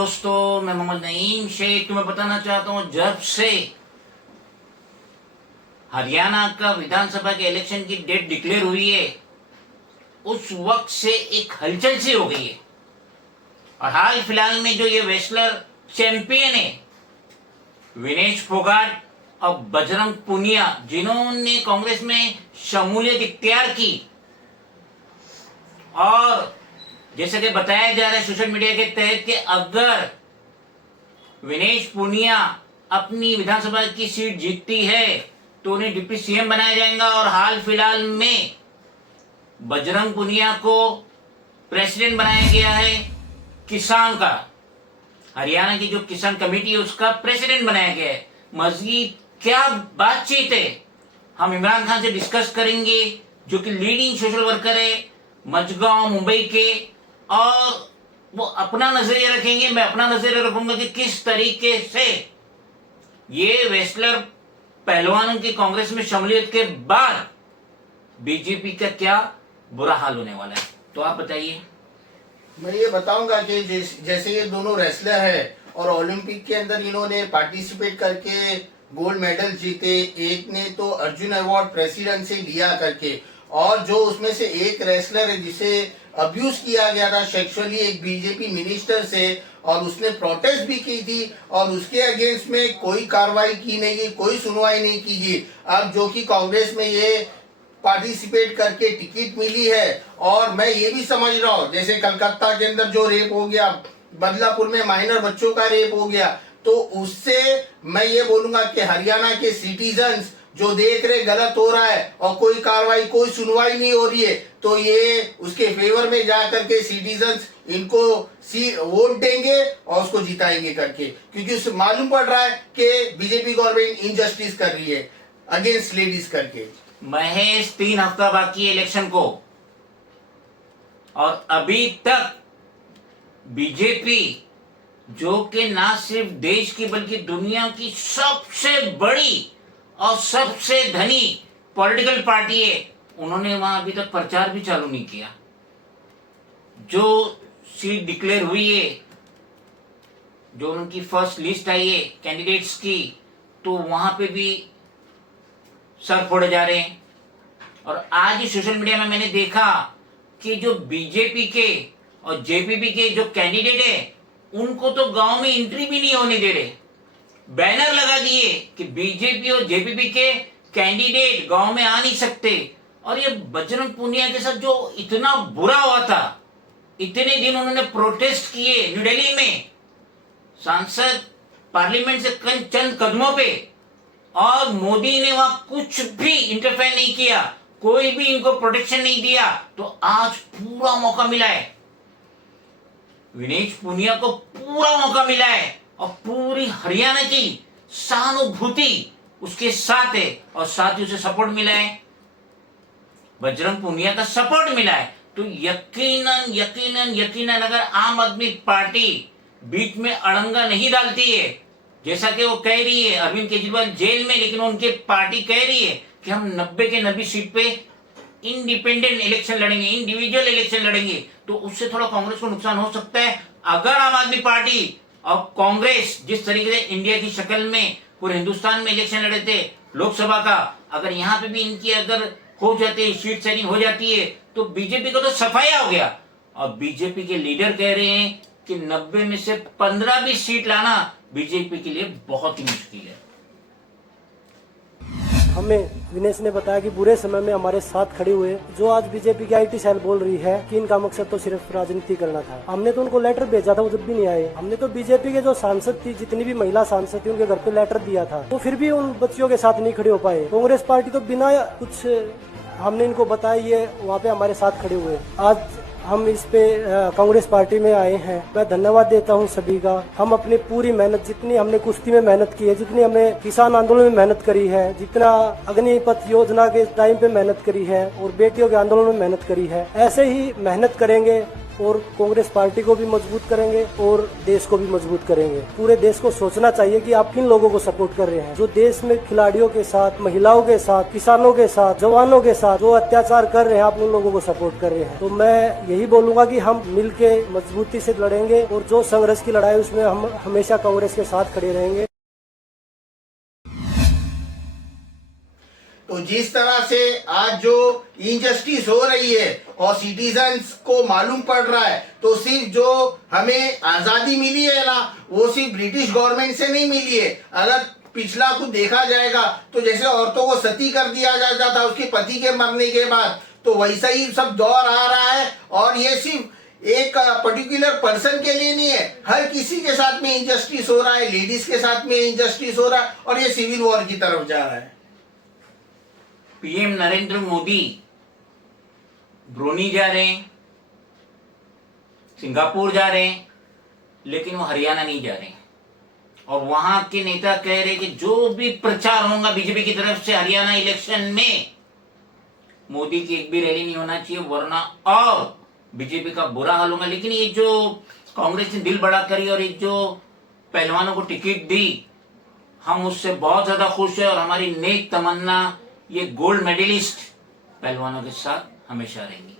दोस्तों, मैं मोहम्मद नईम शेख तुम्हें बताना चाहता हूँ, जब से हरियाणा का विधानसभा के इलेक्शन की डेट डिक्लेयर हुई है उस वक्त से एक हलचल सी हो गई है। और हाल फिलहाल में जो ये रेसलर चैंपियन है विनेश फोगाट और बजरंग पुनिया, जिन्होंने कांग्रेस में शमूलियत इख्तियार की, और जैसे कि बताया जा रहा है सोशल मीडिया के तहत कि अगर विनेश पुनिया अपनी विधानसभा की सीट जीतती है तो उन्हें डिप्टी सीएम बनाया जाएगा। और हाल फिलहाल में बजरंग पुनिया को प्रेसिडेंट बनाया गया है किसान का, हरियाणा की जो किसान कमेटी है उसका प्रेसिडेंट बनाया गया है। मजीद क्या बातचीत है हम इमरान खान से डिस्कस करेंगे, जो कि लीडिंग सोशल वर्कर है मजगांव मुंबई के, और वो अपना नजरिया रखेंगे, मैं अपना नजरिया रखूंगा कि किस तरीके से ये रेसलर पहलवानों की कांग्रेस में शमूलियत के बाद बीजेपी का क्या बुरा हाल होने वाला है। तो आप बताइए। मैं ये बताऊंगा कि जैसे ये दोनों रेसलर है और ओलंपिक के अंदर इन्होंने पार्टिसिपेट करके गोल्ड मेडल जीते, एक ने तो अर्जुन अवार्ड प्रेसिडेंट से लिया करके, और जो उसमें से एक रेसलर है जिसे अब्यूज किया गया था सेक्सुअली एक बीजेपी मिनिस्टर से, और उसने प्रोटेस्ट भी की थी और उसके अगेंस्ट में कोई कार्रवाई की नहीं गई, कोई सुनवाई नहीं की गई। अब जो कि कांग्रेस में ये पार्टिसिपेट करके टिकट मिली है, और मैं ये भी समझ रहा हूँ जैसे कलकत्ता के अंदर जो रेप हो गया, बदलापुर में माइनर बच्चों का रेप हो गया, तो उससे मैं ये बोलूंगा कि हरियाणा के सिटीजन्स जो देख रहे गलत हो रहा है और कोई कार्रवाई कोई सुनवाई नहीं हो रही है, तो ये उसके फेवर में जा करके सिटीजन्स इनको वोट देंगे और उसको जिताएंगे करके, क्योंकि उससे मालूम पड़ रहा है कि बीजेपी गवर्नमेंट इनजस्टिस कर रही है अगेंस्ट लेडीज करके। महज 3 हफ्ता बाकी है इलेक्शन को और अभी तक बीजेपी, जो कि ना सिर्फ देश की बल्कि दुनिया की सबसे बड़ी और सबसे धनी पॉलिटिकल पार्टी है, उन्होंने वहां अभी तक प्रचार भी चालू नहीं किया। जो सीट डिक्लेयर हुई है, जो उनकी फर्स्ट लिस्ट आई है कैंडिडेट्स की, तो वहां पे भी सर फोड़े जा रहे हैं। और आज सोशल मीडिया में मैंने देखा कि जो बीजेपी के और जेपीपी के जो कैंडिडेट है उनको तो गांव में एंट्री भी नहीं होने दे रहे। बैनर लगा दिए कि बीजेपी और जेपीपी के कैंडिडेट गांव में आ नहीं सकते। और ये बजरंग पुनिया के साथ जो इतना बुरा हुआ था, इतने दिन उन्होंने प्रोटेस्ट किए न्यू दिल्ली में सांसद पार्लियामेंट से चंद कदमों पे, और मोदी ने वहां कुछ भी इंटरफेयर नहीं किया, कोई भी इनको प्रोटेक्शन नहीं दिया। तो आज पूरा मौका मिला है, विनेश पुनिया को पूरा मौका मिला है, और पूरी हरियाणा की सहानुभूति उसके साथ है, और साथ ही उसे सपोर्ट मिला है, बजरंग पुनिया का सपोर्ट मिला है। तो यकीनन यकीनन यकीनन अगर आम आदमी पार्टी बीच में अड़ंगा नहीं डालती है, जैसा कि वो कह रही है अरविंद केजरीवाल जेल में, लेकिन उनकी पार्टी कह रही है कि हम 90 के 90 सीट पे इंडिपेंडेंट इलेक्शन लड़ेंगे, इंडिविजुअल इलेक्शन लड़ेंगे, तो उससे थोड़ा कांग्रेस को नुकसान हो सकता है। अगर आम आदमी पार्टी और कांग्रेस जिस तरीके से इंडिया की शक्ल में पूरे हिंदुस्तान में इलेक्शन लड़े थे लोकसभा का, अगर यहाँ पे भी इनकी अगर हो जाती है, सीट शेयरिंग हो जाती है, तो बीजेपी को तो सफाया हो गया। और बीजेपी के लीडर कह रहे हैं कि 90 में से 15 भी सीट लाना बीजेपी के लिए बहुत ही मुश्किल है। हमें विनेश ने बताया कि बुरे समय में हमारे साथ खड़े हुए। जो आज बीजेपी की आईटी सेल बोल रही है कि इनका मकसद तो सिर्फ राजनीति करना था, हमने तो उनको लेटर भेजा था, वो जब भी नहीं आए। हमने तो बीजेपी के जो सांसद थी, जितनी भी महिला सांसद थी, उनके घर पे लेटर दिया था, तो फिर भी उन बच्चियों के साथ नहीं खड़े हो पाए। कांग्रेस पार्टी तो बिना कुछ हमने इनको बताया, ये वहाँ पे हमारे साथ खड़े हुए। आज हम इस पे कांग्रेस पार्टी में आए हैं। मैं धन्यवाद देता हूं सभी का। हम अपनी पूरी मेहनत, जितनी हमने कुश्ती में मेहनत की है, जितनी हमने किसान आंदोलन में मेहनत करी है, जितना अग्निपथ योजना के टाइम पे मेहनत करी है और बेटियों के आंदोलन में मेहनत करी है, ऐसे ही मेहनत करेंगे और कांग्रेस पार्टी को भी मजबूत करेंगे और देश को भी मजबूत करेंगे। पूरे देश को सोचना चाहिए कि आप किन लोगों को सपोर्ट कर रहे हैं। जो देश में खिलाड़ियों के साथ, महिलाओं के साथ, किसानों के साथ, जवानों के साथ जो अत्याचार कर रहे हैं, आप उन लोगों को सपोर्ट कर रहे हैं। तो मैं यही बोलूंगा कि हम मिलके मजबूती से लड़ेंगे और जो संघर्ष की लड़ाई उसमें हम हमेशा कांग्रेस के साथ खड़े रहेंगे। तो जिस तरह से आज जो इनजस्टिस हो रही है और सिटीजन्स को मालूम पड़ रहा है, तो सिर्फ जो हमें आजादी मिली है ना, वो सिर्फ ब्रिटिश गवर्नमेंट से नहीं मिली है। अगर पिछला कुछ देखा जाएगा तो जैसे औरतों को सती कर दिया जाता था उसके पति के मरने के बाद, तो वैसा ही सब दौर आ रहा है। और ये सिर्फ एक पर्टिकुलर पर्सन के लिए नहीं है, हर किसी के साथ में इनजस्टिस हो रहा है, लेडीज के साथ में इनजस्टिस हो रहा है और ये सिविल वॉर की तरफ जा रहा है। पीएम नरेंद्र मोदी ब्रूनी जा रहे हैं, सिंगापुर जा रहे हैं, लेकिन वो हरियाणा नहीं जा रहे हैं। और वहां के नेता कह रहे कि जो भी प्रचार होगा बीजेपी की तरफ से हरियाणा इलेक्शन में, मोदी की एक भी रैली नहीं होना चाहिए, वरना और बीजेपी का बुरा हाल होगा। लेकिन ये जो कांग्रेस ने दिल बड़ा करी और एक जो पहलवानों को टिकट दी, हम उससे बहुत ज्यादा खुश है और हमारी नेक तमन्ना ये गोल्ड मेडलिस्ट पहलवानों के साथ हमेशा रहेंगी।